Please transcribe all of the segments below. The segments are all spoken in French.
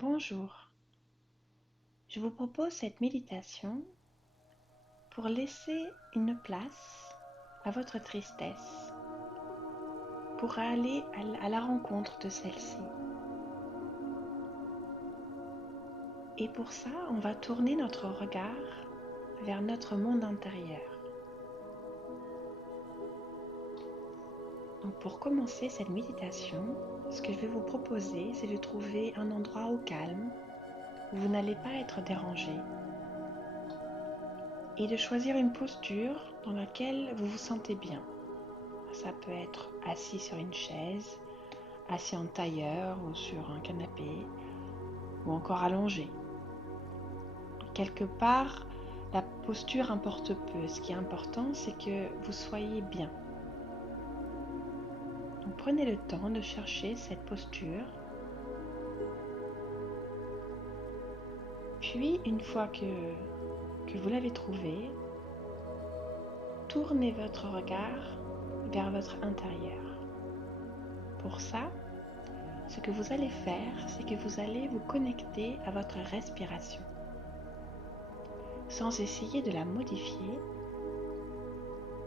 Bonjour, je vous propose cette méditation pour laisser une place à votre tristesse, pour aller à la rencontre de celle-ci. Et pour ça, on va tourner notre regard vers notre monde intérieur. Donc pour commencer cette méditation, ce que je vais vous proposer, c'est de trouver un endroit au calme où vous n'allez pas être dérangé et de choisir une posture dans laquelle vous vous sentez bien. Ça peut être assis sur une chaise, assis en tailleur ou sur un canapé, ou encore allongé. Quelque part, la posture importe peu. Ce qui est important, c'est que vous soyez bien. Donc prenez le temps de chercher cette posture. Puis, une fois que vous l'avez trouvée, tournez votre regard vers votre intérieur. Pour ça, ce que vous allez faire, c'est que vous allez vous connecter à votre respiration. Sans essayer de la modifier,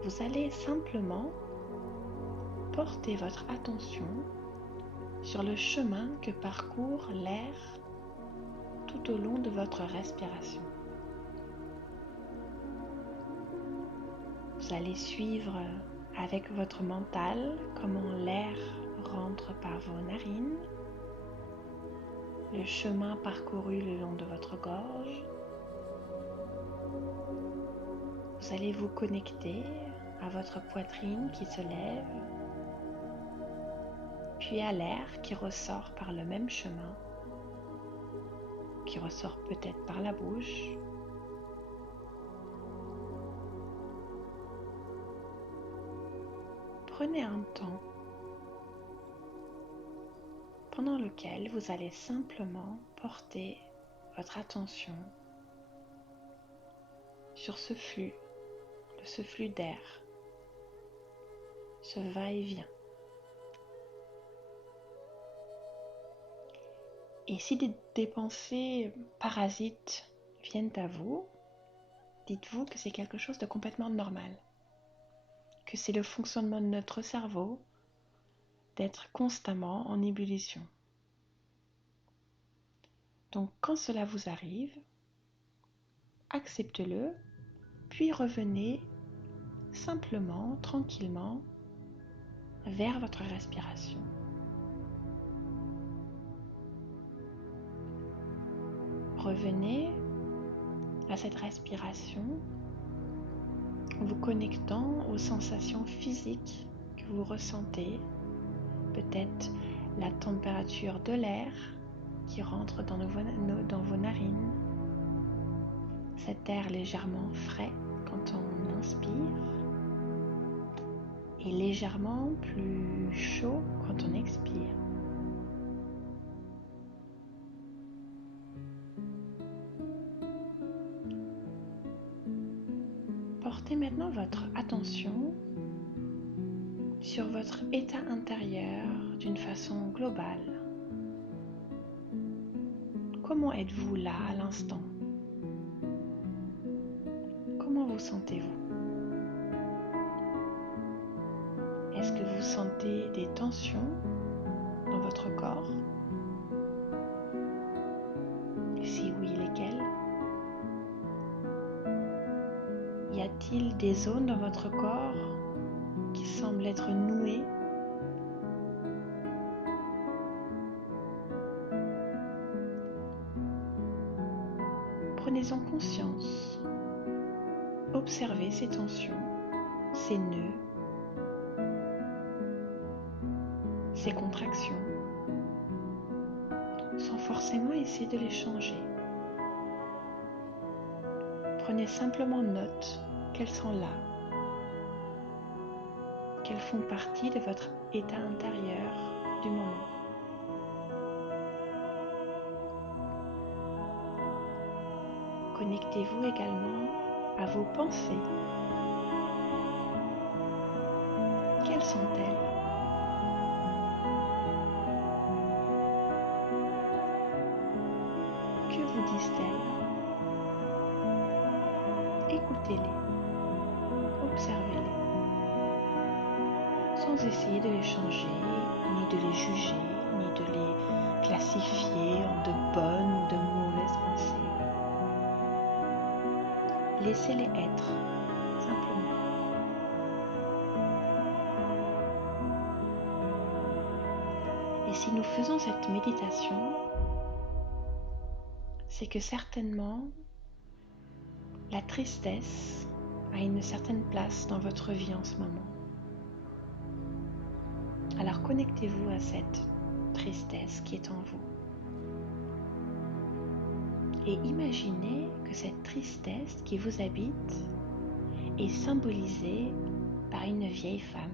vous allez simplement porter votre attention sur le chemin que parcourt l'air tout au long de votre respiration. Vous allez suivre avec votre mental comment l'air rentre par vos narines, le chemin parcouru le long de votre gorge. Vous allez vous connecter à votre poitrine qui se lève, puis à l'air qui ressort par le même chemin, qui ressort peut-être par la bouche. Prenez un temps pendant lequel vous allez simplement porter votre attention sur ce flux d'air, ce va-et-vient. Et si des pensées parasites viennent à vous, dites-vous que c'est quelque chose de complètement normal, que c'est le fonctionnement de notre cerveau d'être constamment en ébullition. Donc quand cela vous arrive, acceptez-le, puis revenez simplement, tranquillement, vers votre respiration. Revenez à cette respiration en vous connectant aux sensations physiques que vous ressentez, peut-être la température de l'air qui rentre dans vos narines, cet air légèrement frais quand on inspire et légèrement plus chaud quand on expire. Portez maintenant votre attention sur votre état intérieur d'une façon globale. Comment êtes-vous là à l'instant? Comment vous sentez-vous? Est-ce que vous sentez des tensions dans votre corps? Si oui, lesquelles? Y a-t-il des zones dans votre corps qui semblent être nouées? Prenez-en conscience. Observez ces tensions, ces nœuds, ces contractions, sans forcément essayer de les changer. Prenez simplement note qu'elles sont là, qu'elles font partie de votre état intérieur du moment. Connectez-vous également à vos pensées. Quelles sont-elles? Que vous disent-elles? Écoutez-les, observez-les, sans essayer de les changer, ni de les juger, ni de les classifier en de bonnes ou de mauvaises pensées. Laissez-les être, simplement. Et si nous faisons cette méditation, c'est que certainement, la tristesse a une certaine place dans votre vie en ce moment. Alors connectez-vous à cette tristesse qui est en vous. Et imaginez que cette tristesse qui vous habite est symbolisée par une vieille femme.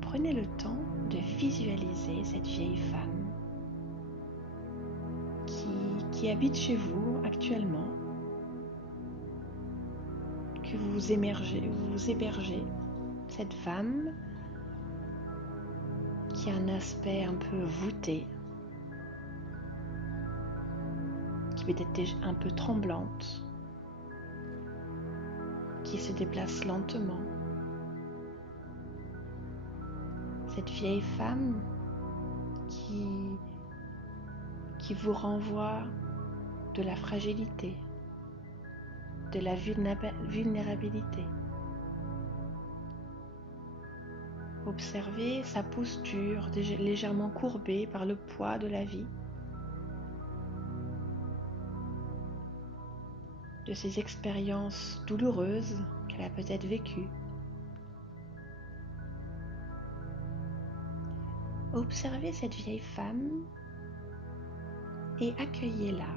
Prenez le temps de visualiser cette vieille femme qui habite chez vous actuellement, que vous hébergez, cette femme qui a un aspect un peu voûté, qui peut être un peu tremblante, qui se déplace lentement. Cette vieille femme qui vous renvoie de la fragilité, de la vulnérabilité. Observez sa posture légèrement courbée par le poids de la vie, de ces expériences douloureuses qu'elle a peut-être vécues. Observez cette vieille femme et accueillez-la.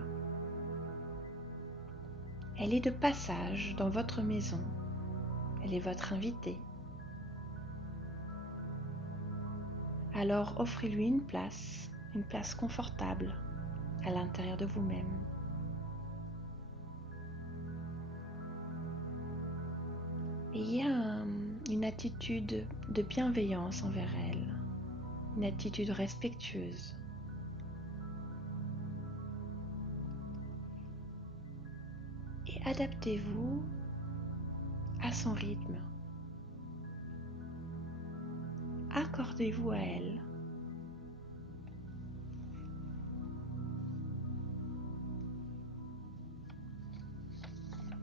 Elle est de passage dans votre maison. Elle est votre invitée. Alors offrez-lui une place confortable à l'intérieur de vous-même. Ayez une attitude de bienveillance envers elle, une attitude respectueuse. Et adaptez-vous à son rythme. Accordez-vous à elle.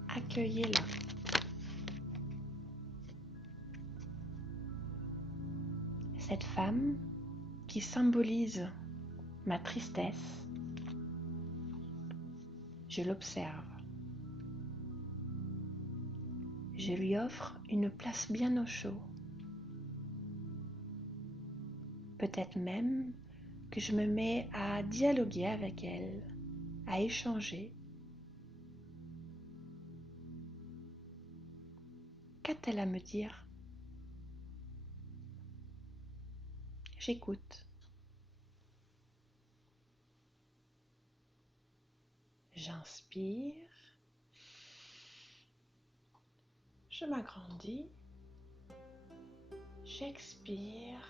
Accueillez-la. Cette femme qui symbolise ma tristesse, je l'observe. Je lui offre une place bien au chaud. Peut-être même que je me mets à dialoguer avec elle, à échanger. Qu'a-t-elle à me dire? J'écoute. J'inspire. Je m'agrandis. J'expire.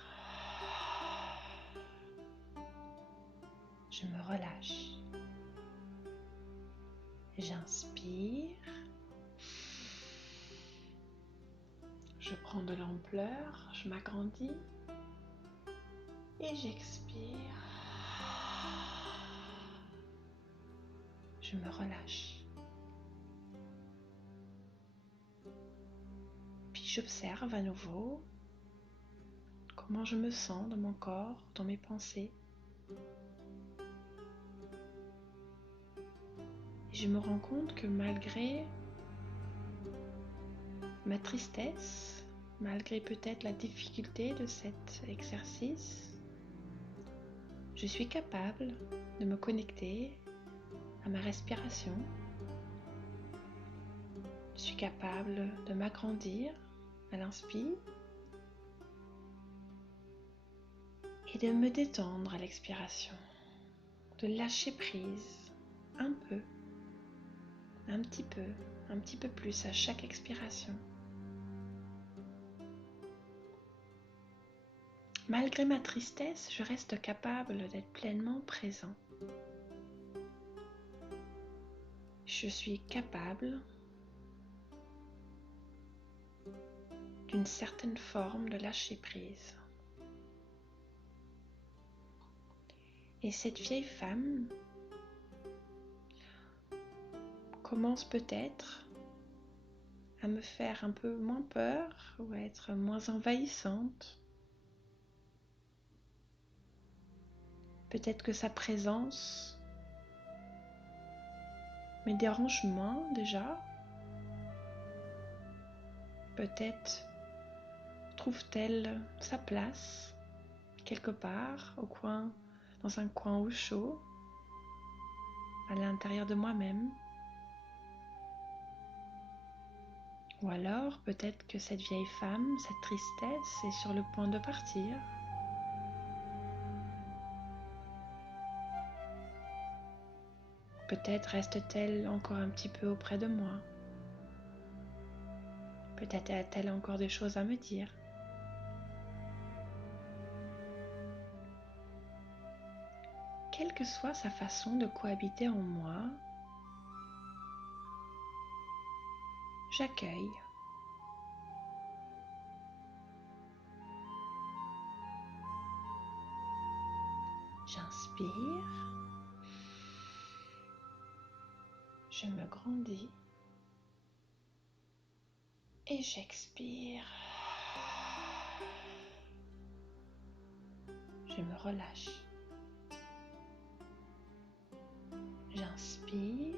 Je me relâche. J'inspire. Je prends de l'ampleur. Je m'agrandis. Et j'expire. Je me relâche. Puis j'observe à nouveau comment je me sens dans mon corps, dans mes pensées. Et je me rends compte que malgré ma tristesse, malgré peut-être la difficulté de cet exercice, je suis capable de me connecter à ma respiration. Je suis capable de m'agrandir à l'inspire et de me détendre à l'expiration, de lâcher prise un peu, un petit peu plus à chaque expiration. Malgré ma tristesse, je reste capable d'être pleinement présent. Je suis capable d'une certaine forme de lâcher prise. Et cette vieille femme commence peut-être à me faire un peu moins peur ou à être moins envahissante. Peut-être que sa présence me dérange moins déjà. Peut-être trouve-t-elle sa place quelque part dans un coin au chaud, à l'intérieur de moi-même. Ou alors, peut-être que cette vieille femme, cette tristesse est sur le point de partir. Peut-être reste-t-elle encore un petit peu auprès de moi. Peut-être a-t-elle encore des choses à me dire. Quelle que soit sa façon de cohabiter en moi, j'accueille. J'inspire. Je me grandis. Et j'expire. Je me relâche. J'inspire.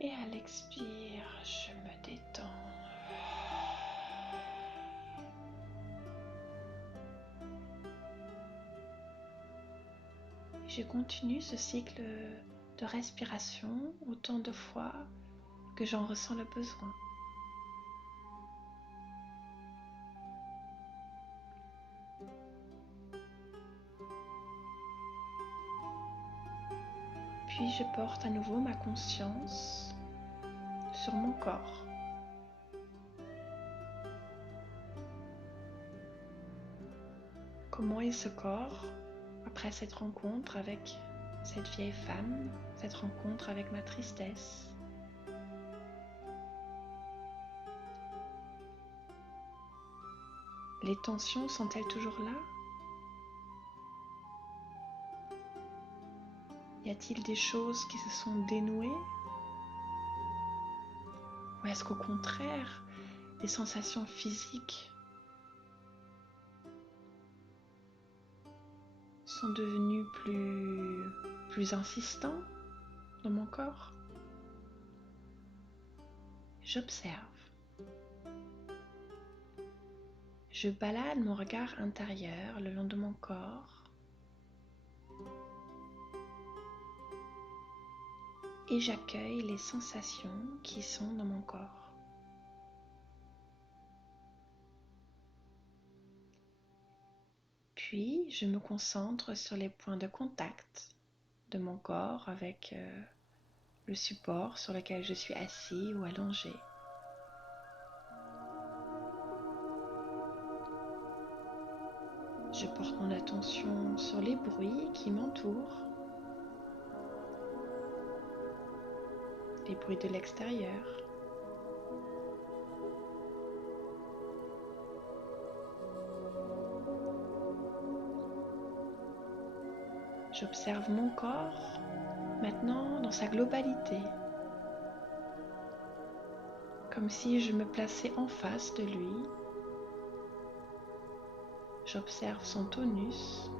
Et à l'expire, je me détends. Je continue ce cycle de respiration autant de fois que j'en ressens le besoin. Puis je porte à nouveau ma conscience sur mon corps. Comment est ce corps après cette rencontre avec cette vieille femme, cette rencontre avec ma tristesse? Les tensions sont-elles toujours là? Y a-t-il des choses qui se sont dénouées? Ou est-ce qu'au contraire, les sensations physiques sont devenues plus insistantes dans mon corps? J'observe. Je balade mon regard intérieur le long de mon corps et j'accueille les sensations qui sont dans mon corps. Puis, je me concentre sur les points de contact de mon corps avec le support sur lequel je suis assis ou allongé. Je porte mon attention sur les bruits qui m'entourent, les bruits de l'extérieur. J'observe mon corps maintenant dans sa globalité, comme si je me plaçais en face de lui. J'observe son tonus.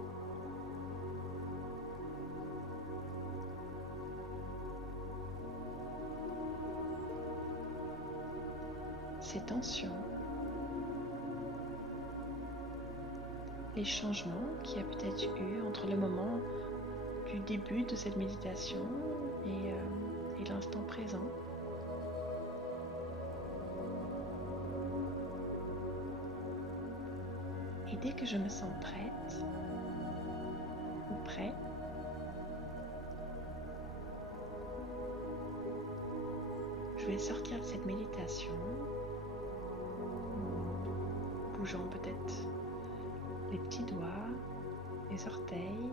Ses tensions. Les changements qu'il y a peut-être eu entre le moment du début de cette méditation et l'instant présent. Et dès que je me sens prête ou prêt, je vais sortir de cette méditation bougeant peut-être les petits doigts, les orteils,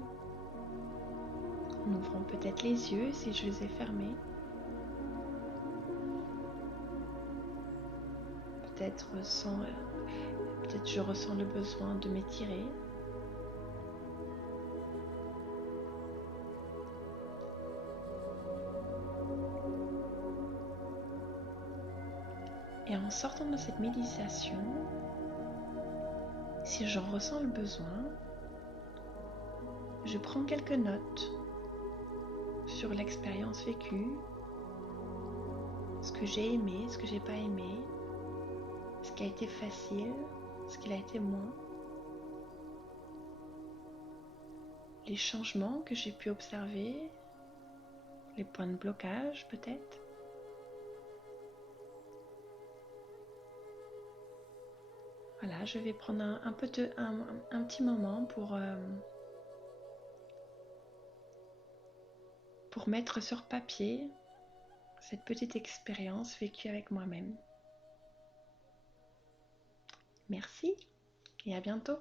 en ouvrant peut-être les yeux si je les ai fermés. Peut-être je ressens le besoin de m'étirer. Et en sortant de cette méditation, si j'en ressens le besoin, je prends quelques notes sur l'expérience vécue, ce que j'ai aimé, ce que j'ai pas aimé, ce qui a été facile, ce qui l'a été moins, les changements que j'ai pu observer, les points de blocage peut-être. Voilà, je vais prendre un petit moment pour mettre sur papier cette petite expérience vécue avec moi-même. Merci et à bientôt.